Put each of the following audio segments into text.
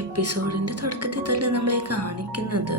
എപ്പിസോഡിൻ്റെ തുടക്കത്തിൽ തന്നെ നമ്മളെ കാണിക്കുന്നത്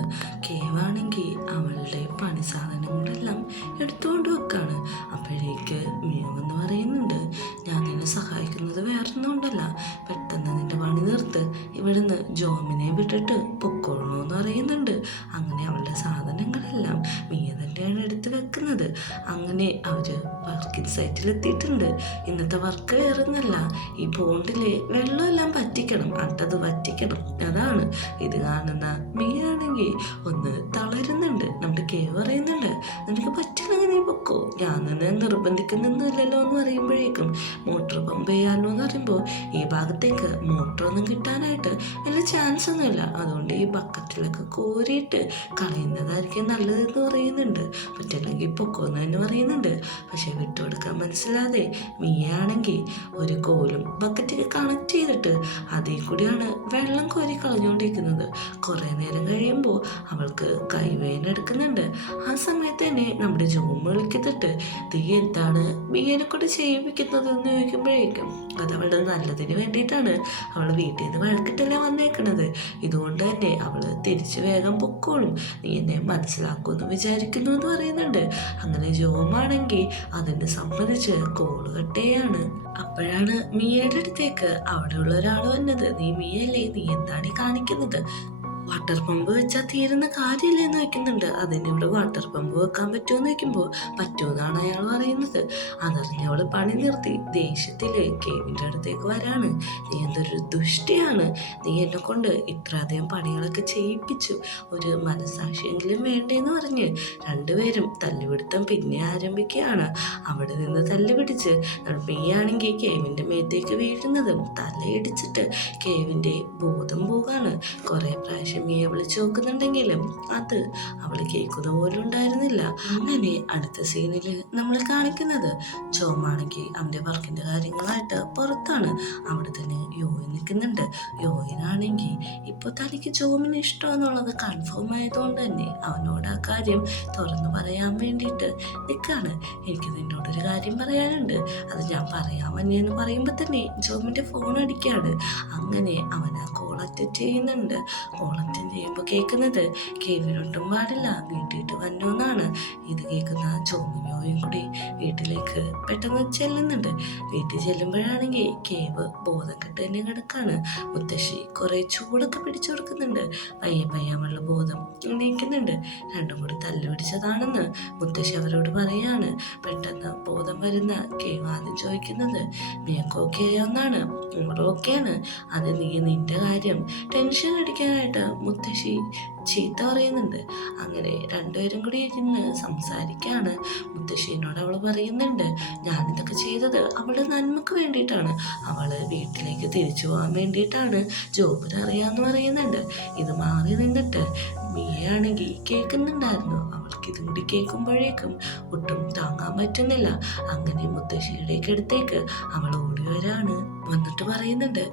കേവാണെങ്കിൽ അവളുടെ പണി സാധനങ്ങളെല്ലാം എടുത്തുകൊണ്ട് വെക്കാണ്. അപ്പോഴേക്ക് മിയവെന്ന് പറയുന്നുണ്ട്, ഞാൻ നിന്നെ സഹായിക്കുന്നത് വേറൊന്നും കൊണ്ടല്ല, പെട്ടെന്ന് നിന്റെ പണി നിർത്ത്, ഇവിടുന്ന് ജോമിനെ വിട്ടിട്ട് പൊക്കോളൂ എന്ന് പറയുന്നുണ്ട്. അങ്ങനെ അവളുടെ സാധനങ്ങളെല്ലാം മിയ തന്നെയാണ് എടുത്ത് വെക്കുന്നത്. അങ്ങനെ അവർ വർക്കിംഗ് സൈറ്റിലെത്തിയിട്ടുണ്ട്. ഇന്നത്തെ വർക്ക് വേറൊന്നല്ല, ഈ പോണ്ടിൽ വെള്ളമെല്ലാം പറ്റിക്കണം, അട്ടത് പറ്റിക്കണം. അതാണ് ഇത് കാണുന്ന മിയാണെങ്കിൽ ഒന്ന് തളരുന്നുണ്ട്. നമ്മുടെ കേവ് പറയുന്നുണ്ട്, നിനക്ക് പറ്റില്ലെങ്കിൽ നീ പൊക്കോ, ഞാൻ നിന്നെ നിർബന്ധിക്കുന്നൊന്നുമില്ലല്ലോ എന്ന് പറയുമ്പോഴേക്കും മോട്ടോർ പമ്പ് ചെയ്യാമല്ലോ എന്ന് പറയുമ്പോൾ ഈ ഭാഗത്തേക്ക് മോട്ടറൊന്നും കിട്ടാനായിട്ട് വലിയ ചാൻസ് ഒന്നുമില്ല, അതുകൊണ്ട് ഈ ബക്കറ്റിലൊക്കെ കോരിയിട്ട് കളയുന്നതായിരിക്കും നല്ലതെന്ന് പറയുന്നുണ്ട്. പറ്റില്ലെങ്കിൽ പൊക്കോന്ന് തന്നെ പറയുന്നുണ്ട്. പക്ഷെ വിട്ടുകൊടുക്കാൻ മനസ്സിലാതെ മിയാണെങ്കിൽ ഒരു കോലും ബക്കറ്റിൽ കണക്ട് ചെയ്തിട്ട് അതിൽ കൂടിയാണ് വെള്ളം കോരി കളഞ്ഞുകൊണ്ടിരിക്കുന്നത്. കുറേ നേരം കഴിയുമ്പോൾ അവൾക്ക് കൈവേദന എടുക്കുന്നുണ്ട്. ആ സമയത്ത് തന്നെ നമ്മുടെ ജോം വിളിക്കുന്നിട്ട്, തീ എന്താണ് മിയനെ കൊണ്ട് ചെയ്യിപ്പിക്കുന്നത് എന്ന് ചോദിക്കുമ്പോഴേക്കും അത് അവളുടെ നല്ലതിന് വേണ്ടിയിട്ടാണ്, അവൾ വീട്ടിൽ നിന്ന് വഴക്കിട്ടല്ല വന്നേക്കണത്, ഇതുകൊണ്ട് തന്നെ അവൾ തിരിച്ച് വേഗം പൊക്കോളും, നീ എന്നെ മനസ്സിലാക്കുമെന്ന് വിചാരിക്കുന്നു എന്ന് പറയുന്നുണ്ട്. അങ്ങനെ ജോമാണെങ്കിൽ അതിന് സമ്മതിച്ച് കോള് കട്ടയാണ്. അപ്പോഴാണ് മിയയുടെ അടുത്തേക്ക് അവിടെയുള്ള ഒരാൾ വന്നത്. നീ മിയല്ലേ, നീ എന്താണ് ഈ കാണിക്കുന്നത്? വാട്ടർ പമ്പ് വെച്ചാൽ തീരുന്ന കാര്യമില്ലെന്ന് വെക്കുന്നുണ്ട്. അതിനിവിടെ വാട്ടർ പമ്പ് വെക്കാൻ പറ്റുമെന്ന് വെക്കുമ്പോൾ പറ്റുമെന്നാണ് അയാൾ പറയുന്നത്. അതറിഞ്ഞ് അവൾ പണി നിർത്തി ദേഷ്യത്തിൽ കേവിൻ്റെ അടുത്തേക്ക് വരാണ്. നീ എന്തൊരു ദുഷ്ടിയാണ്, നീ എന്നെ കൊണ്ട് ഇത്രയധികം പണികളൊക്കെ ചെയ്യിപ്പിച്ചു, ഒരു മനസാക്ഷിയെങ്കിലും വേണ്ടേന്ന് പറഞ്ഞ് രണ്ടുപേരും തല്ലുപിടുത്തം പിന്നെ ആരംഭിക്കുകയാണ്. അവിടെ നിന്ന് തല്ലുപിടിച്ച് മെയ്യാണെങ്കിൽ കേവിൻ്റെ മേത്തേക്ക് വീഴുന്നതും തലയിടിച്ചിട്ട് കേവിൻ്റെ ബോധം പോകാണ്. കുറേ പ്രാവശ്യം മിയെ വിളിച്ചു നോക്കുന്നുണ്ടെങ്കിലും അത് അവൾ കേൾക്കുന്ന പോലും ഉണ്ടായിരുന്നില്ല. അങ്ങനെ അടുത്ത സീനിൽ നമ്മൾ കാണിക്കുന്നത് ജോമാണെങ്കിൽ അവൻ്റെ വർക്കിൻ്റെ കാര്യങ്ങളായിട്ട് പുറത്താണ്. അവിടെ തന്നെ യോയിൻ നിൽക്കുന്നുണ്ട്. യോയിനാണെങ്കിൽ ഇപ്പോൾ തനിക്ക് ജോമിന് ഇഷ്ടമെന്നുള്ളത് കൺഫേം ആയതുകൊണ്ട് തന്നെ അവനോട് ആ കാര്യം തുറന്നു പറയാൻ വേണ്ടിയിട്ട് നിൽക്കാണ്. എനിക്ക് നിന്നോടൊരു കാര്യം പറയാനുണ്ട്, അത് ഞാൻ പറയാൻ വന്നേന്ന് പറയുമ്പോൾ തന്നെ ജോമിൻ്റെ ഫോൺ അടിക്കാണ്. അങ്ങനെ അവൻ ആ കോൾ അറ്റൻഡ് ചെയ്യുന്നുണ്ട്. കോൾ അറ്റൻഡ് ചെയ്യുമ്പോൾ കേൾക്കുന്നത് കേവിനൊട്ടും പാടില്ല, വീട്ടിട്ട് വന്നു എന്നാണ്. ഇത് കേൾക്കുന്ന ജോമിനോയും കൂടി വീട്ടിലേക്ക് പെട്ടെന്ന് ചെല്ലുന്നുണ്ട്. വീട്ടിൽ ചെല്ലുമ്പോഴാണെങ്കിൽ കേവ് ബോധം കെട്ട് തന്നെ കിടക്കാണ്. മുത്തശ്ശി കുറേ ചൂടൊക്കെ പിടിച്ചു കൊടുക്കുന്നുണ്ട്. പയ്യെ പയ്യെ അവളുടെ ബോധം എണീക്കുന്നുണ്ട്. രണ്ടും കൂടി തല്ലുപിടിച്ചതാണെന്ന് മുത്തശ്ശി അവരോട് പറയാണ്. പെട്ടെന്ന് ബോധം വരുന്ന കേവ് ആദ്യം ചോദിക്കുന്നത്, നിനക്ക് ഓക്കെ ആയോന്നാണ്? ഇവിടെ ഓക്കെയാണ്, അത് നീ നിന്റെ കാര്യം ടെൻഷൻ അടിക്കാനായിട്ട് മുത്തശ്ശി ചീത്ത പറയുന്നുണ്ട്. അങ്ങനെ രണ്ടുപേരും കൂടി ഇരുന്ന് സംസാരിക്കുകയാണ്. മുത്തശ്ശീനോട് അവൾ പറയുന്നുണ്ട്, ഞാനിതൊക്കെ ചെയ്തത് അവളുടെ നന്മക്ക് വേണ്ടിയിട്ടാണ്, അവൾ വീട്ടിലേക്ക് തിരിച്ചു പോകാൻ വേണ്ടിയിട്ടാണ്, ജോബിന് അറിയാമെന്ന് പറയുന്നുണ്ട്. ഇത് മാറി നിന്നിട്ട് മിയയാണെങ്കിൽ കേൾക്കുന്നുണ്ടായിരുന്നു. അവൾക്ക് ഇതും കൂടി കേൾക്കുമ്പോഴേക്കും ഒട്ടും താങ്ങാൻ പറ്റുന്നില്ല. അങ്ങനെ മുത്തശ്ശിയുടെ അടുത്തേക്ക് അവൾ ഓടി വരാണ്. വന്നിട്ട് പറയുന്നുണ്ട്,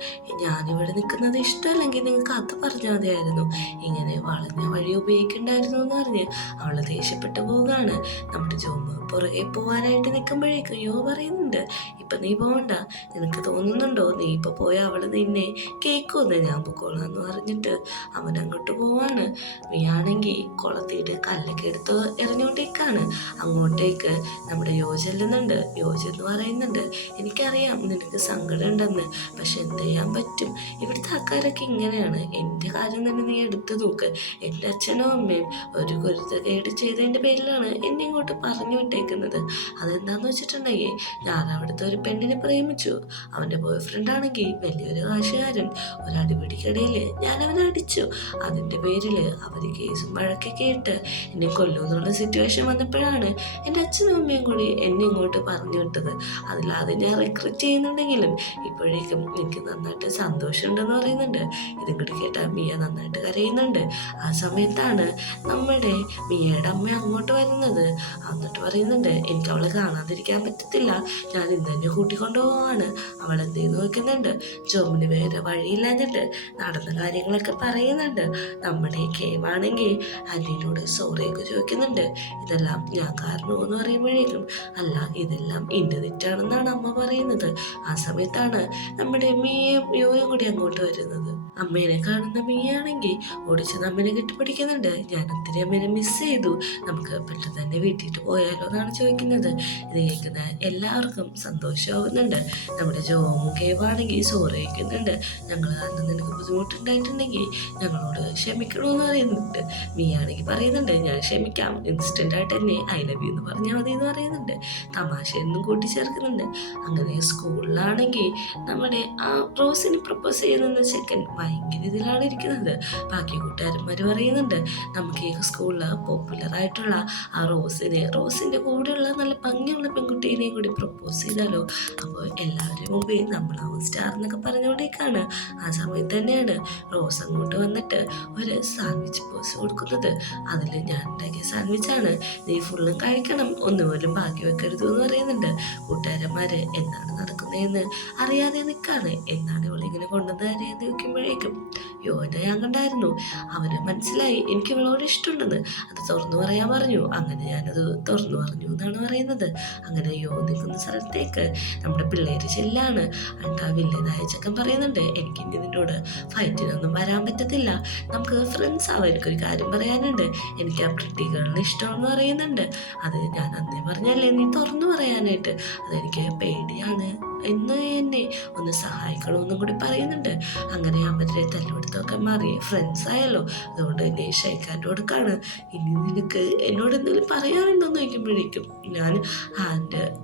ഞാനിവിടെ നിൽക്കുന്നത് ഇഷ്ടമല്ലെങ്കിൽ നിങ്ങൾക്ക് അത് പറഞ്ഞാൽ മതിയായിരുന്നു, ഇങ്ങനെ വളഞ്ഞ വഴി ഉപയോഗിക്കണ്ടായിരുന്നു എന്ന് പറഞ്ഞ് അവൾ ദേഷ്യപ്പെട്ടു പോവുകയാണ്. നമ്മുടെ ജോമ് പുറകെ പോകാനായിട്ട് നിൽക്കുമ്പോഴേക്കും യോ പറയുന്നുണ്ട്, ഇപ്പം നീ പോകണ്ട, നിനക്ക് തോന്നുന്നുണ്ടോ നീ ഇപ്പോൾ പോയാൽ അവൾ നിന്നെ കേൾക്കുമെന്ന്, ഞാൻ പൊക്കോളാന്ന് പറഞ്ഞിട്ട് അവൻ അങ്ങോട്ട് പോവാണ്. നീയാണെങ്കിൽ കുളത്തിയിട്ട് കല്ലൊക്കെ എടുത്ത് എറിഞ്ഞുകൊണ്ടിരിക്കുകയാണ്. അങ്ങോട്ടേക്ക് നമ്മുടെ യോ ചെല്ലുന്നുണ്ട്. യോ ചെന്ന് പറയുന്നുണ്ട്, എനിക്കറിയാം നിനക്ക് സങ്കടം ഉണ്ടെന്ന്, പക്ഷെ എന്ത് ചെയ്യാൻ പറ്റും, ഇവിടുത്തെ ആൾക്കാരൊക്കെ ഇങ്ങനെയാണ്, എൻ്റെ കാര്യം തന്നെ നീ എടുത്തു നോക്ക്, എൻ്റെ അച്ഛനും അമ്മയും ഒരു കുരുത്തക്കേട് ചെയ്തതിൻ്റെ പേരിലാണ് എന്നെ ഇങ്ങോട്ട് പറഞ്ഞു വിട്ടേക്കുന്നത്. അതെന്താന്ന് വെച്ചിട്ടുണ്ടെങ്കിൽ ഞാൻ അവിടുത്തെ ഒരു പെണ്ണിനെ പ്രേമിച്ചു, അവൻ്റെ ബോയ് ഫ്രണ്ട് ആണെങ്കിൽ വലിയൊരു കാശുകാരൻ, ഒരു അടിപിടിക്കിടയിൽ ഞാൻ അവനെ അടിച്ചു, അതിൻ്റെ പേരിൽ അവർ കേസും വഴക്കൊക്കെ ഇട്ട് എന്നെ കൊല്ലുമെന്നുള്ള സിറ്റുവേഷൻ വന്നപ്പോഴാണ് എൻ്റെ അച്ഛനും അമ്മയും കൂടി എന്നെ ഇങ്ങോട്ട് പറഞ്ഞു വിട്ടത്. അതിലാതെ ഞാൻ റിഗ്രറ്റ് ചെയ്യുന്നുണ്ടെങ്കിലും ഇപ്പോഴേക്കും എനിക്ക് നന്നായിട്ട് സന്തോഷമുണ്ടെന്ന് പറയുന്നുണ്ട്. ഇതും കൂടി കേട്ടാൽ മിയ നന്നായിട്ട് കരയുന്നുണ്ട്. ആ സമയത്താണ് നമ്മുടെ മിയയുടെ അമ്മ അങ്ങോട്ട് വരുന്നത്. എന്നിട്ട് പറയുന്നുണ്ട്, എനിക്ക് അവളെ കാണാതിരിക്കാൻ പറ്റത്തില്ല, ഞാൻ ഇന്ന് തന്നെ കൂട്ടിക്കൊണ്ടു പോവാണ്. അവൾ എന്തേന്ന് നോക്കുന്നുണ്ട്. ജോമിന് വേറെ വഴിയില്ലാഞ്ഞിട്ട് നടന്ന കാര്യങ്ങളൊക്കെ പറയുന്നുണ്ട്. നമ്മുടെ കേവാണെങ്കിൽ അനിയനോട് സോറിയൊക്കെ ചോദിക്കുന്നുണ്ട്. ഇതെല്ലാം ഞാൻ കാരണമെന്ന് പറയുമ്പോഴേക്കും അല്ല, ഇതെല്ലാം എൻ്റെ തെറ്റാണെന്നാണ് അമ്മ പറയുന്നത്. ആ സമയത്താണ് നമ്മുടെ മിയയും യോയും കൂടി അങ്ങോട്ട് വരുന്നത്. അമ്മേനെ കാണുന്ന മിയാണെങ്കിൽ ഓടിച്ചെന്ന് അമ്മേനെ കെട്ടിപ്പിടിക്കുന്നുണ്ട്. ഞാൻ ഒത്തിരി അമ്മേനെ മിസ് ചെയ്തു, നമുക്ക് പെട്ടെന്ന് തന്നെ വീട്ടിട്ട് പോയാലോ എന്നാണ് ചോദിക്കുന്നത്. ഇത് കേൾക്കുന്ന എല്ലാവർക്കും സന്തോഷമാകുന്നുണ്ട്. നമ്മുടെ ജോമും കേവാണെങ്കിൽ സോറി വയ്ക്കുന്നുണ്ട്. ഞങ്ങൾ കാരണം നിനക്ക് ബുദ്ധിമുട്ടുണ്ടായിട്ടുണ്ടെങ്കിൽ ഞങ്ങളോട് ക്ഷമിക്കണമെന്ന് പറയുന്നുണ്ട്. മിയാണെങ്കിൽ പറയുന്നുണ്ട് ഞാൻ ക്ഷമിക്കാം, ഇൻസ്റ്റൻ്റ് ആയിട്ട് തന്നെ ഐ ലവ് യു എന്ന് പറഞ്ഞാൽ മതി എന്ന് പറയുന്നുണ്ട്. തമാശയൊന്നും കൂട്ടിച്ചേർക്കുന്നുണ്ട്. അങ്ങനെ സ്കൂളിലാണെങ്കിൽ നമ്മുടെ ആ റോസിന് പ്രപ്പോസ് ചെയ്യുന്ന ചെക്കൻ ഭയങ്കര ഇതിലാണ് ഇരിക്കുന്നത്. ബാക്കി കൂട്ടുകാരന്മാർ പറയുന്നുണ്ട് നമുക്ക് ഈ സ്കൂളിൽ പോപ്പുലറായിട്ടുള്ള ആ റോസിൻ്റെ കൂടെയുള്ള നല്ല ഭംഗിയുള്ള പെൺകുട്ടീനെയും കൂടി പ്രപ്പോസ് ചെയ്താലോ. അപ്പോൾ എല്ലാവരും മുമ്പേ നമ്മളാവും സ്റ്റാർ എന്നൊക്കെ പറഞ്ഞുകൊണ്ടേക്കാണ്. ആ സമയത്ത് തന്നെയാണ് റോസ് അങ്ങോട്ട് വന്നിട്ട് ഒരു സാൻഡ്വിച്ച് പോസ് കൊടുക്കുന്നത്. അതിൽ ഞാൻ ഉണ്ടാക്കിയ സാൻഡ്വിച്ചാണ്, നീ ഫുള്ളും കഴിക്കണം, ഒന്നുപോലും ബാക്കി വെക്കരുത് എന്ന് പറയുന്നുണ്ട്. കൂട്ടുകാരന്മാർ എന്താണ് നടക്കുന്നതെന്ന് അറിയാതെ നിൽക്കാണ്. എന്നാണ് ഇവളിങ്ങനെ കൊണ്ടുവന്ന് അറിയാതെ നിൽക്കുമ്പോഴേക്കും യോനെ ഞാൻ കണ്ടായിരുന്നു. അവന് മനസ്സിലായി എനിക്ക് ഇവളോട് ഇഷ്ടമുണ്ടെന്ന്. അത് തുറന്നു പറയാൻ പറഞ്ഞു. അങ്ങനെ ഞാനത് തുറന്നു പറഞ്ഞു എന്നാണ് പറയുന്നത്. അങ്ങനെ യോ നിൽക്കുന്ന സ്ഥലത്തേക്ക് നമ്മുടെ പിള്ളേര് ചെല്ലാണ്. ആ വില്ലനായ ചെക്കൻ പറയുന്നുണ്ട് എനിക്ക് ഇനി നിന്നോട് ഫൈറ്റിനൊന്നും വരാൻ പറ്റത്തില്ല, നമുക്ക് ഫ്രണ്ട്സ് ആവാം, എനിക്കൊരു കാര്യം പറയാനുണ്ട്, എനിക്ക് ആ പ്രിട്ടികളിന് ഇഷ്ടമാണെന്ന് പറയുന്നുണ്ട്. അത് ഞാൻ അന്നേ പറഞ്ഞല്ലേ നീ തുറന്നു പറയാനായിട്ട്, അതെനിക്ക് പേടിയാണ് എന്ന് എന്നെ ഒന്ന് സഹായിക്കണമെന്നും കൂടി പറയുന്നുണ്ട്. അങ്ങനെ അവരുടെ തല്ലുകൊടുത്തൊക്കെ മാറി ഫ്രണ്ട്സ് ആയല്ലോ. അതുകൊണ്ട് എന്നെ ഷൈക്കാൻ്റെ കൊടുക്കാണ്. ഇനി നിനക്ക് എന്നോട് എന്തെങ്കിലും പറയാനുണ്ടോയെന്ന് ചോദിക്കുമ്പോഴേക്കും ഞാൻ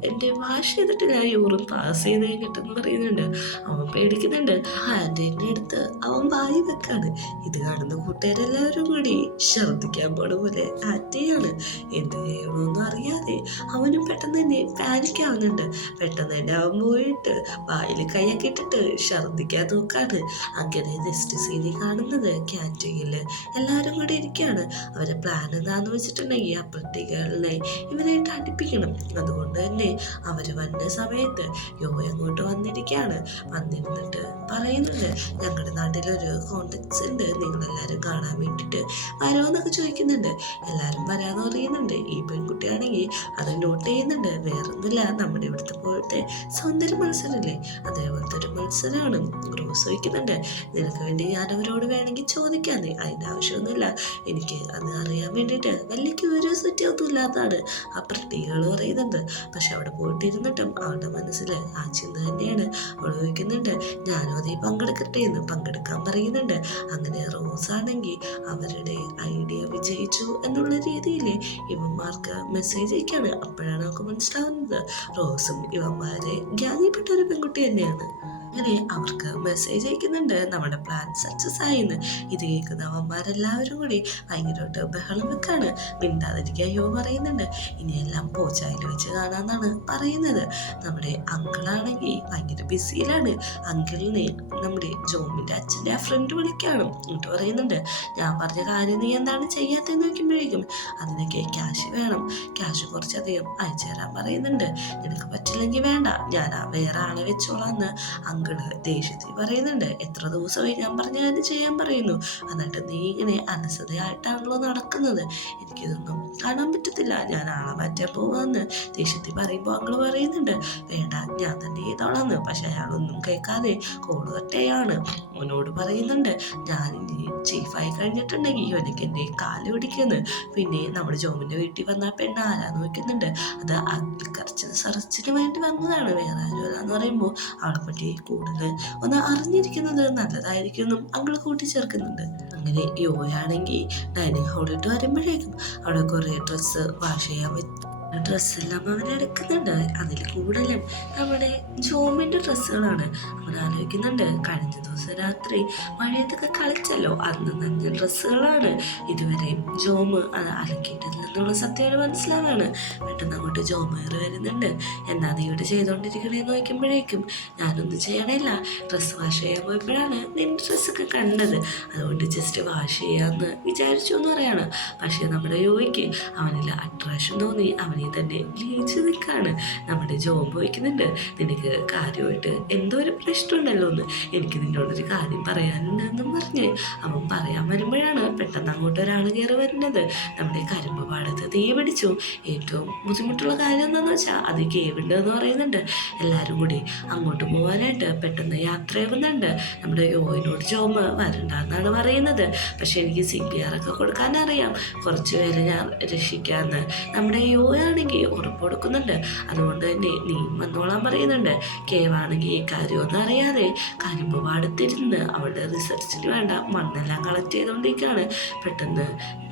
എൻ്റെ വാഷ് ചെയ്തിട്ട് ഞാൻ യൂറിൻ പാസ് ചെയ്ത് കഴിഞ്ഞിട്ടെന്ന് പറയുന്നുണ്ട്. അവൻ പേടിക്കുന്നുണ്ട്. ഹാൻഡിൻ്റെ അടുത്ത് അവൻ വായി വെക്കാണ്. ഇത് കാണുന്ന കൂട്ടുകാരെല്ലാവരും കൂടി ഛർദ്ദിക്കാൻ പോണ പോലെ ആറ്റിയാണ്. എന്ത് ചെയ്യണമെന്നും അറിയാതെ അവനും പെട്ടെന്ന് തന്നെ പാനിക്കാവുന്നുണ്ട്. പെട്ടെന്ന് തന്നെ അവൻ പോയിട്ട് വായിൽ കൈയൊക്കെ ഇട്ടിട്ട് ഛർദ്ദിക്കാൻ നോക്കാണ്. അങ്ങനെ നെക്സ്റ്റ് സീനിൽ കാണുന്നത് ക്യാൻറ്റീനിൽ എല്ലാവരും കൂടി ഇരിക്കുകയാണ്. അവരെ പ്ലാൻ എന്താണെന്ന് വെച്ചിട്ടുണ്ടെങ്കിൽ അപ്പുറത്തേക്കുകളെ ഇവരായിട്ട് അടുപ്പിക്കണം. അതുകൊണ്ട് തന്നെ അവർ വന്ന സമയത്ത് യോ അങ്ങോട്ട് വന്നിരിക്കുകയാണ്. വന്നിരുന്നിട്ട് പറയുന്നുണ്ട് ഞങ്ങളുടെ നാട്ടിലൊരു കോൺടാക്ട്സ് ഉണ്ട്, നിങ്ങളെല്ലാവരും കാണാൻ വേണ്ടിയിട്ട് വരുമോന്നൊക്കെ ചോദിക്കുന്നുണ്ട്. എല്ലാവരും വരാമെന്ന് പറയുന്നുണ്ട്. ഈ പെൺകുട്ടിയാണെങ്കിൽ അത് നോട്ട് ചെയ്യുന്നുണ്ട്. വേറൊന്നുമില്ല, നമ്മുടെ ഇവിടുത്തെ പോലത്തെ സൗന്ദര്യ മത്സരമില്ലേ അതേപോലത്തെ ഒരു മത്സരമാണ്. റോസ് ചോദിക്കുന്നുണ്ട് നിനക്ക് വേണ്ടി ഞാൻ അവരോട് വേണമെങ്കിൽ ചോദിക്കാന്നേ, അതിൻ്റെ ആവശ്യമൊന്നുമില്ല, എനിക്ക് അത് അറിയാൻ വേണ്ടിയിട്ട് വലിയ ക്യൂരിയോസിറ്റി ഒന്നും ഇല്ലാത്തതാണ് ആ പ്രത്യേകകൾ പറയുന്നുണ്ട്. പക്ഷെ അവിടെ പോയിട്ടിരുന്നിട്ടും അവളുടെ മനസ്സിൽ ആ ചിന്ത തന്നെയാണ്. അവൾ ചോദിക്കുന്നുണ്ട് ഞാനും അതേ പങ്കെടുക്കട്ടെ എന്ന് പങ്കെടുക്കാൻ പറയുന്നുണ്ട്. അങ്ങനെ റോസ് ആണെങ്കിൽ അവരുടെ ഐഡിയ വിജയിച്ചു എന്നുള്ള രീതിയിൽ ഇവന്മാർക്ക് മെസ്സേജ് അയക്കാണ്. അപ്പോഴാണ് നമുക്ക് മനസ്സിലാവുന്നത് റോസും ഇവന്മാരെ ഗ്യാങ്ങിൽപ്പെട്ട ഒരു പെൺകുട്ടി തന്നെയാണ്. അങ്ങനെ അവർക്ക് മെസ്സേജ് അയക്കുന്നുണ്ട് നമ്മുടെ പ്ലാൻ സക്സസ് ആയിന്ന്. ഇത് കേൾക്കുന്ന അവന്മാരെല്ലാവരും കൂടി ഭയങ്കരമായിട്ട് ബഹളം വെക്കാണ്. മിണ്ടാതിരിക്കാൻ യോ പറയുന്നുണ്ട് ഇനിയെല്ലാം പോച്ചായിൽ വെച്ച് കാണാന്നാണ് പറയുന്നത്. നമ്മുടെ അങ്കിളാണെങ്കിൽ ഭയങ്കര ബിസിയിലാണ്. അങ്കിളിനെ നമ്മുടെ ജോമിൻ്റെ അച്ഛൻ്റെ ആ ഫ്രണ്ട് വിളിക്കാണ്. എന്നിട്ട് പറയുന്നുണ്ട് ഞാൻ പറഞ്ഞ കാര്യം നീ എന്താണ് ചെയ്യാത്തതെന്ന് നോക്കുമ്പോഴേക്കും അതിനൊക്കെ ക്യാഷ് വേണം, ക്യാഷ് കുറച്ചധികം അയച്ചു തരാൻ പറയുന്നുണ്ട്. നിനക്ക് പറ്റില്ലെങ്കിൽ വേണ്ട, ഞാൻ വേറെ ആളെ വെച്ചോളാന്ന് അങ്കിള് ദേഷ്യത്തിൽ പറയുന്നുണ്ട്. എത്ര ദിവസമായി ഞാൻ പറഞ്ഞ കാര്യം ചെയ്യാൻ പറയുന്നു, എന്നിട്ട് നീ ഇങ്ങനെ അലസതയായിട്ടാണല്ലോ നടക്കുന്നത്, എനിക്കിതൊന്നും കാണാൻ പറ്റത്തില്ല, ഞാൻ ആളെ മാറ്റാൻ പോവാന്ന് ദേഷ്യത്തിൽ പറയുമ്പോൾ അങ്കിള് പറയുന്നുണ്ട് വേണ്ട ഞാൻ തന്നെ ചെയ്തോളാന്ന്. പക്ഷെ അയാളൊന്നും കേൾക്കാതെ കോള് കട്ടയാണ്. അവനോട് പറയുന്നുണ്ട് ഞാൻ ഇനി ചീഫായി കഴിഞ്ഞിട്ടുണ്ടെങ്കിൽ ഇവനക്ക് എൻ്റെ കാല് പിടിക്കുന്നു. പിന്നെ നമ്മുടെ ജോമിൻ്റെ വീട്ടിൽ വന്ന പെണ്ണ് ആരാന്ന് നോക്കുന്നുണ്ട്, അത് അഗ്രികൾച്ചർ സെർച്ചിന് വേണ്ടി വന്നതാണ്, വേറെ ആരുമല്ലാന്ന് പറയുമ്പോൾ അവളെ പറ്റി കൂടുതൽ ഒന്ന് അറിഞ്ഞിരിക്കുന്നത് നല്ലതായിരിക്കും എന്നും അങ്കിൾ കൂട്ടിച്ചേർക്കുന്നുണ്ട്. അങ്ങനെ യോയാണെങ്കിൽ ഡൈനിങ് ഹാളിട്ട് വരുമ്പോഴേക്കും അവിടെ കുറേ ഡ്രസ്സ് വാഷ് ചെയ്യാൻ ഡ്രസ്സെല്ലാം അവൻ എടുക്കുന്നുണ്ട്. അതിൽ കൂടുതലും നമ്മുടെ ജോമിൻ്റെ ഡ്രസ്സുകളാണ്. അവൻ ആലോചിക്കുന്നുണ്ട് കഴിഞ്ഞ ദിവസം രാത്രി മഴയത്തൊക്കെ കളിച്ചല്ലോ, അന്ന് നനഞ്ഞ ഡ്രസ്സുകളാണ് ഇതുവരെ ജോമ് അലക്കിയിട്ടില്ലെന്നുള്ള സത്യം മനസ്സിലാവാണ്. പെട്ടെന്ന് അങ്ങോട്ട് ജോമ് കയറി വരുന്നുണ്ട്. എന്നാ നീ ഇവിടെ ചെയ്തുകൊണ്ടിരിക്കണേന്ന് നോക്കുമ്പോഴേക്കും ഞാനൊന്നും ചെയ്യണില്ല, ഡ്രസ്സ് വാഷ് ചെയ്യാൻ പോയപ്പോഴാണ് നിൻ്റെ ഡ്രസ്സൊക്കെ കണ്ടത്, അതുകൊണ്ട് ജസ്റ്റ് വാഷ് ചെയ്യാമെന്ന് വിചാരിച്ചു എന്ന് പറയാണ്. പക്ഷേ നമ്മുടെ യോയ്ക്ക് അവനിൽ അട്രാക്ഷൻ തോന്നി. അവൻ അവനെ തന്നെ ലീച്ച് നിൽക്കാണ്. നമ്മുടെ ജോബ് വയ്ക്കുന്നുണ്ട്, നിനക്ക് കാര്യമായിട്ട് എന്തോ ഒരു പ്രശ്നമുണ്ടല്ലോ എന്ന്, എനിക്ക് നിന്നോടൊരു കാര്യം പറയാനുണ്ടെന്നും പറഞ്ഞ് അവൻ പറയാൻ വരുമ്പോഴാണ് പെട്ടെന്ന് അങ്ങോട്ട് ഒരാൾ കയറി വരുന്നത്. നമ്മുടെ കരിമ്പ് പാടത്ത് തീ പിടിച്ചു. ഏറ്റവും ബുദ്ധിമുട്ടുള്ള കാര്യം എന്താണെന്ന് വെച്ചാൽ അത് കേവുണ്ട് എന്ന് പറയുന്നുണ്ട്. എല്ലാവരും കൂടി അങ്ങോട്ട് പോകാനായിട്ട് പെട്ടെന്ന് യാത്രയാകുന്നുണ്ട്. നമ്മുടെ യോയിനോട് ജോമ വരണ്ടെന്നാണ് പറയുന്നത്. പക്ഷെ എനിക്ക് CPR ഒക്കെ കൊടുക്കാനറിയാം, കുറച്ച് പേരെ ഞാൻ രക്ഷിക്കാമെന്ന് നമ്മുടെ യോയാണെങ്കിൽ ഉറപ്പ് കൊടുക്കുന്നുണ്ട്. അതുകൊണ്ട് തന്നെ നീ വന്നോളാൻ പറയുന്നുണ്ട്. കേവാണെങ്കിൽ ഈ കാര്യമൊന്നും അറിയാതെ കരിമ്പ് പാടത്തിരുന്ന് അവളുടെ റിസർച്ചിന് വേണ്ട മണ്ണെല്ലാം കളക്ട് ചെയ്തുകൊണ്ടിരിക്കുകയാണ്. പെട്ടെന്ന്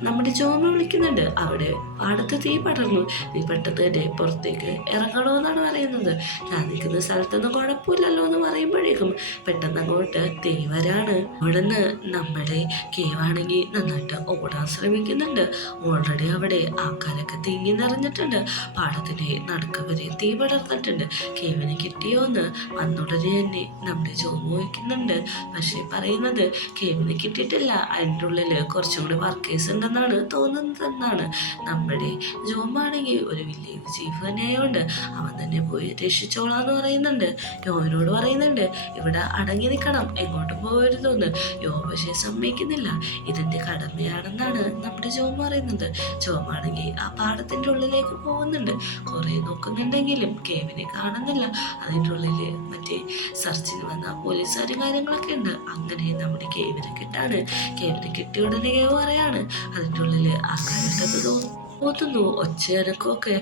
നമ്മുടെ ജോമ വിളിക്കുന്നുണ്ട്. അവിടെ പാടത്ത് തീ പടർന്നു, നീ പെട്ടെന്ന് തന്നെ പുറത്തേക്ക് ഇറങ്ങണമെന്നാണ് പറയുന്നത്. ഞാൻ നിൽക്കുന്ന സ്ഥലത്തൊന്നും കുഴപ്പമില്ലല്ലോ എന്ന് പറയുമ്പോഴേക്കും പെട്ടെന്ന് അങ്ങോട്ട് തീ വരാണ്. അവിടുന്ന് നമ്മുടെ കേവാണെങ്കിൽ നന്നായിട്ട് ഓടാൻ ശ്രമിക്കുന്നുണ്ട്. ഓൾറെഡി അവിടെ ആൾക്കാരൊക്കെ തിങ്ങി നിറഞ്ഞിട്ടുണ്ട്. പാടത്തിന്റെ നടുക്ക് വരെ തീ പടർന്നിട്ടുണ്ട്. കേവിന് കിട്ടിയോന്ന് വന്നുടനെ തന്നെ നമ്മുടെ ജോമ വയ്ക്കുന്നുണ്ട്. പക്ഷെ പറയുന്നത് കേവിന് കിട്ടിയിട്ടില്ല, അതിൻ്റെ ഉള്ളിൽ കുറച്ചും കൂടി വർക്കേഴ്സ് ഉണ്ടെന്നാണ് തോന്നുന്നതെന്നാണ്. നമ്മുടെ ജോമാണെങ്കിൽ ഒരു വില്ലേജ് ചീഫ് തന്നെ ആയതുകൊണ്ട് അവൻ തന്നെ പോയി രക്ഷിച്ചോളാന്ന് പറയുന്നുണ്ട്. യോവനോട് പറയുന്നുണ്ട് ഇവിടെ അടങ്ങി നിൽക്കണം, എങ്ങോട്ടും പോകരുതെന്ന്. യോ പക്ഷേ സമ്മതിക്കുന്നില്ല. ഇതിന്റെ കടമയാണെന്നാണ് നമ്മുടെ ജോം പറയുന്നത്. ജോമാണെങ്കിൽ ആ പാടത്തിന്റെ ഉള്ളിലേക്ക് പോകുന്നുണ്ട്. കുറെ നോക്കുന്നുണ്ടെങ്കിലും കേവിനെ കാണുന്നില്ല. അതിൻ്റെ ഉള്ളിൽ മറ്റേ സെർച്ചിന് വന്ന പോലീസുകാരും കാര്യങ്ങളൊക്കെ ഉണ്ട്. അങ്ങനെ നമ്മുടെ കേവിനെ കിട്ടാണ്. കേവിനെ കിട്ടിയ ഉടനെ കേവ് പറയാണ് അതിൻ്റെ ഉള്ളിൽ ആൾക്കാരുണ്ടെന്ന് തോന്നുന്നു. ഒച്ചയനക്കൊക്കെ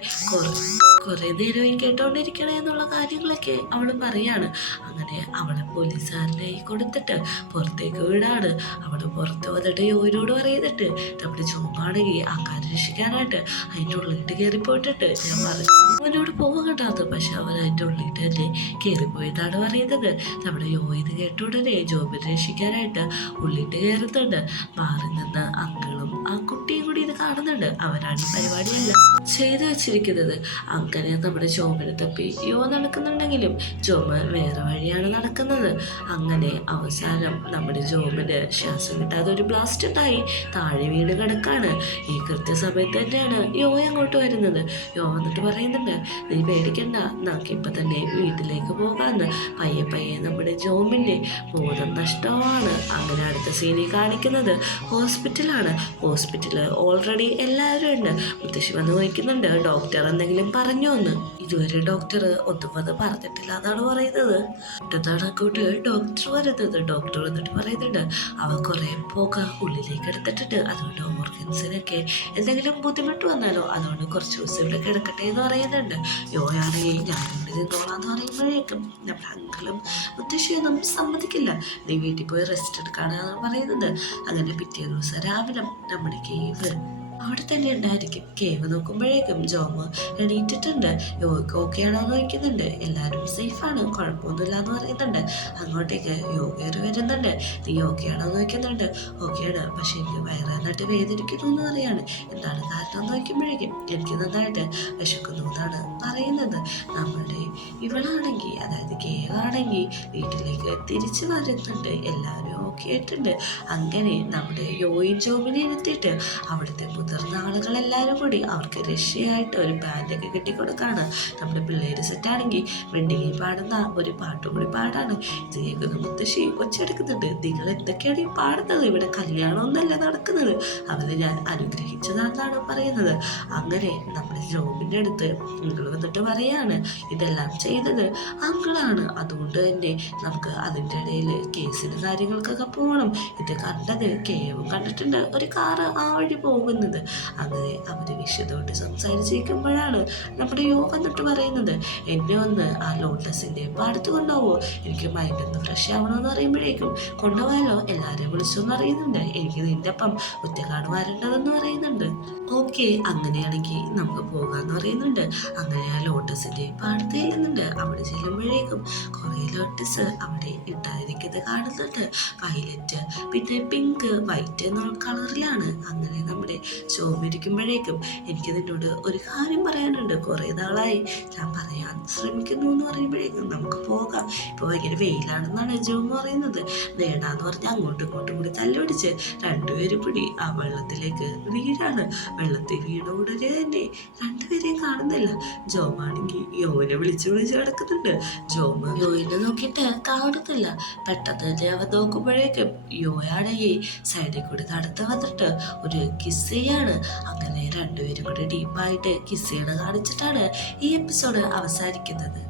കുറെ നേരമായി കേട്ടോണ്ടിരിക്കണേ എന്നുള്ള കാര്യങ്ങളൊക്കെ അവള് പറയാണ്. അങ്ങനെ അവളെ പോലീസുകാരനെ കൊടുത്തിട്ട് പുറത്തേക്ക് വിടാണ്. അവള് പുറത്ത് വന്നിട്ട് യോനോട് പറയുന്നിട്ട് നമ്മുടെ ജോബാണെങ്കിൽ ആൾക്കാരെ രക്ഷിക്കാനായിട്ട് അതിൻ്റെ ഉള്ളിട്ട് കയറിപ്പോയിട്ടിട്ട് ഞാൻ പറഞ്ഞു അവനോട് പോകണ്ടാന്ന്. പക്ഷെ അവൻ അതിൻ്റെ ഉള്ളിട്ട് തന്നെ കയറിപ്പോയെന്നാണ് പറയുന്നത്. നമ്മുടെ യോ ഇത് കേട്ട ഉടനെ ജോബിനെ രക്ഷിക്കാനായിട്ട് ഉള്ളിട്ട് കയറുന്നുണ്ട്. മാറി നിന്ന് അങ്കിളും ആ കുട്ടിയും കൂടി ഇത് കാണുന്നുണ്ട്. അവരാണ് ഈ പരിപാടിയല്ല ചെയ്തു വെച്ചിരിക്കുന്നത്. അങ്ങനെ നമ്മുടെ ജോബിനെ തപ്പി യോ നടക്കുന്നുണ്ടെങ്കിലും ജോബ് വേറെ വഴിയാണ് നടക്കുന്നത്. അങ്ങനെ അവസാനം നമ്മുടെ ജോബിന് ശ്വാസം കിട്ടാതെ ഒരു ബ്ലാസ്റ്റ് ഉണ്ടായി താഴെ വീണ് കിടക്കാണ്. ഈ കൃത്യസമയത്ത് തന്നെയാണ് യോ അങ്ങോട്ട് വരുന്നത്. യോ വന്നിട്ട് പറയുന്നുണ്ട് നീ പേടിക്കണ്ട, നമുക്കിപ്പോൾ തന്നെ വീട്ടിലേക്ക് പോകാമെന്ന്. പയ്യെ പയ്യെ നമ്മുടെ ജോബിൻ്റെ ബോധം നഷ്ടമാണ്. അങ്ങനെ അടുത്ത സീനിൽ കാണിക്കുന്നത് ഹോസ്പിറ്റലാണ്. ഹോസ്പിറ്റല് ഓൾറെഡി എല്ലാവരും ഉണ്ട്. മുത്തശ്ശി വന്ന് വഹിക്കുന്നുണ്ട്. ഡോക്ടർ എന്തെങ്കിലും പറഞ്ഞോ എന്ന്. ഇതുവരെ ഡോക്ടർ ഒന്നും വന്ന് പറഞ്ഞിട്ടില്ല എന്നാണ് പറയുന്നത്. പെട്ടെന്നാണ് അങ്ങോട്ട് ഡോക്ടർ വരുന്നത്. ഡോക്ടർ വന്നിട്ട് പറയുന്നുണ്ട് അവ കുറെ പുക ഉള്ളിലേക്ക് എടുത്തിട്ടുണ്ട്, അതുകൊണ്ട് ഓർഗൻസിനൊക്കെ എന്തെങ്കിലും ബുദ്ധിമുട്ട് വന്നാലോ, അതുകൊണ്ട് കുറച്ച് ദിവസം ഇവിടെ കിടക്കട്ടെ എന്ന് പറയുന്നുണ്ട്. യോയാണെങ്കിൽ ഞാനിവിടെ നിന്നോളാന്ന് പറയുമ്പോഴേക്കും നമ്മുടെ അങ്കിളും മുത്തശ്ശിയൊന്നും സമ്മതിക്കില്ല. നീ വീട്ടിൽ പോയി റെസ്റ്റ് എടുക്കാനാണ് പറയുന്നത്. അങ്ങനെ പിറ്റേ ദിവസം രാവിലെ നമ്മുടെ കേവ് അവിടെ തന്നെ ഉണ്ടായിരിക്കും. കേവ് നോക്കുമ്പോഴേക്കും ജോമ് എണീറ്റിട്ടുണ്ട്. യോഗ ഓക്കെയാണോ എന്ന് ചോദിക്കുന്നുണ്ട്. എല്ലാവരും സേഫാണ്, കുഴപ്പമൊന്നുമില്ല എന്ന് പറയുന്നുണ്ട്. അങ്ങോട്ടേക്ക് യോഗേറി വരുന്നുണ്ട്. നീ ഓക്കെയാണോ എന്ന് ചോദിക്കുന്നുണ്ട്. ഓക്കെയാണ്, പക്ഷെ എനിക്ക് വയറാനായിട്ട് വേദനിക്കുന്നു എന്ന് പറയാണ്. എന്താണ് കാരണം എന്ന് ചോദിക്കുമ്പോഴേക്കും എനിക്ക് നന്നായിട്ട് വിശക്കുന്നു എന്നാണ് പറയുന്നത്. നമ്മുടെ ഇവളാണെങ്കിൽ അതായത് കേവാണെങ്കിൽ വീട്ടിലേക്ക് തിരിച്ചു വരുന്നുണ്ട്. എല്ലാവരും ഓക്കെ ആയിട്ടുണ്ട്. അങ്ങനെ നമ്മുടെ യോയും ജോബിനെ ഇരുത്തിയിട്ട് അവിടുത്തെ മുതിർന്ന ആളുകളെല്ലാവരും കൂടി അവർക്ക് രക്ഷയായിട്ട് ഒരു ബാൻഡൊക്കെ കെട്ടിക്കൊടുക്കാണ്. നമ്മുടെ പിള്ളേര് സെറ്റാണെങ്കിൽ വെണ്ടിങ്ങിൽ പാടുന്ന ഒരു പാട്ടും കൂടി പാടാണ്. ഇത് കേൾക്കുന്ന മുത്തശ്ശി ഒച്ചെടുക്കുന്നുണ്ട്. നിങ്ങൾ എന്തൊക്കെയാണ് ഈ പാടുന്നത്? ഇവിടെ കല്യാണമൊന്നുമല്ല നടക്കുന്നത്, അവരെ ഞാൻ അനുഗ്രഹിച്ചതാണെന്നാണ് പറയുന്നത്. അങ്ങനെ നമ്മുടെ ജോബിൻ്റെ അടുത്ത് അങ്കിൾ വന്നിട്ട് പറയാണ് ഇതെല്ലാം ചെയ്തത് അങ്കിളാണ്, അതുകൊണ്ട് തന്നെ നമുക്ക് അതിൻ്റെ ഇടയിൽ കേസിന് കാര്യങ്ങൾക്കൊക്കെ പോകണം. ഇത് കണ്ടത് കേവും കണ്ടിട്ടുണ്ട്, ഒരു കാറ് ആ വഴി പോകുന്നത്. അങ്ങനെ അവര് വിഷയത്തോട്ട് സംസാരിച്ചിരിക്കുമ്പോഴാണ് നമ്മുടെ യോ വന്നിട്ട് പറയുന്നത് എന്നെ ഒന്ന് ആ ലോട്ടസിന്റെ പാടത്ത് കൊണ്ടുപോവോ, എനിക്ക് മൈൻഡ് ഒന്ന് ഫ്രഷ് ആവണമെന്ന് പറയുമ്പോഴേക്കും കൊണ്ടുപോയാലോ, എല്ലാവരെയും വിളിച്ചോന്ന് അറിയുന്നുണ്ട്. എനിക്ക് നിന്റെ ഒപ്പം ഒറ്റക്കാട് വരേണ്ടതെന്ന് പറയുന്നുണ്ട്. ഓക്കെ, അങ്ങനെയാണെങ്കിൽ നമുക്ക് പോകാന്ന് പറയുന്നുണ്ട്. അങ്ങനെ ആ ലോട്ടസിന്റെ പാടത്ത് ചെല്ലുന്നുണ്ട്. അവിടെ ചെല്ലുമ്പോഴേക്കും കുറെ ലോട്ടസ് അവിടെ ഇട്ടായിരിക്കുന്നത് കാണുന്നുണ്ട്. വയലറ്റ് പിന്നെ പിങ്ക് വൈറ്റ് എന്നുള്ള കളറിലാണ്. അങ്ങനെ നമ്മുടെ ചോമിരിക്കുമ്പോഴേക്കും എനിക്ക് നിന്നോട് ഒരു കാര്യം പറയാനുണ്ട്. കുറേ നാളായി ഞാൻ പറയാൻ ശ്രമിക്കുന്നു എന്ന് പറയുമ്പോഴേക്കും നമുക്ക് പോകാം. ഇപ്പോൾ ഭയങ്കര വെയിലാണെന്നാണ് ജോമ് പറയുന്നത്. വേണ്ടാന്ന് പറഞ്ഞ് അങ്ങോട്ടും ഇങ്ങോട്ടും കൂടി തല്ലുപിടിച്ച് രണ്ടുപേരും കൂടി ആ വെള്ളത്തിലേക്ക് വീഴാണ്. വെള്ളത്തിൽ വീണ ഉടനെ തന്നെ രണ്ടുപേരെയും കാണുന്നില്ല. ജോമാണെങ്കിൽ യോനെ വിളിച്ച് കിടക്കുന്നുണ്ട്. ജോമ് യോയിനെ നോക്കിയിട്ട് കാണുന്നില്ല. പെട്ടെന്ന് തന്നെ അവൻ നോക്കുമ്പോഴേക്കും യോയാണെങ്കിൽ സൈഡിൽ കൂടി നടത്ത് വന്നിട്ട് ഒരു കിസ് ചെയ്യാണ്. അങ്ങനെ രണ്ടുപേരും കൂടി ഡീപ്പായിട്ട് കിസ് ചെയ്യണ കാണിച്ചിട്ടാണ് ഈ എപ്പിസോഡ് അവസാനിക്കുന്നത്.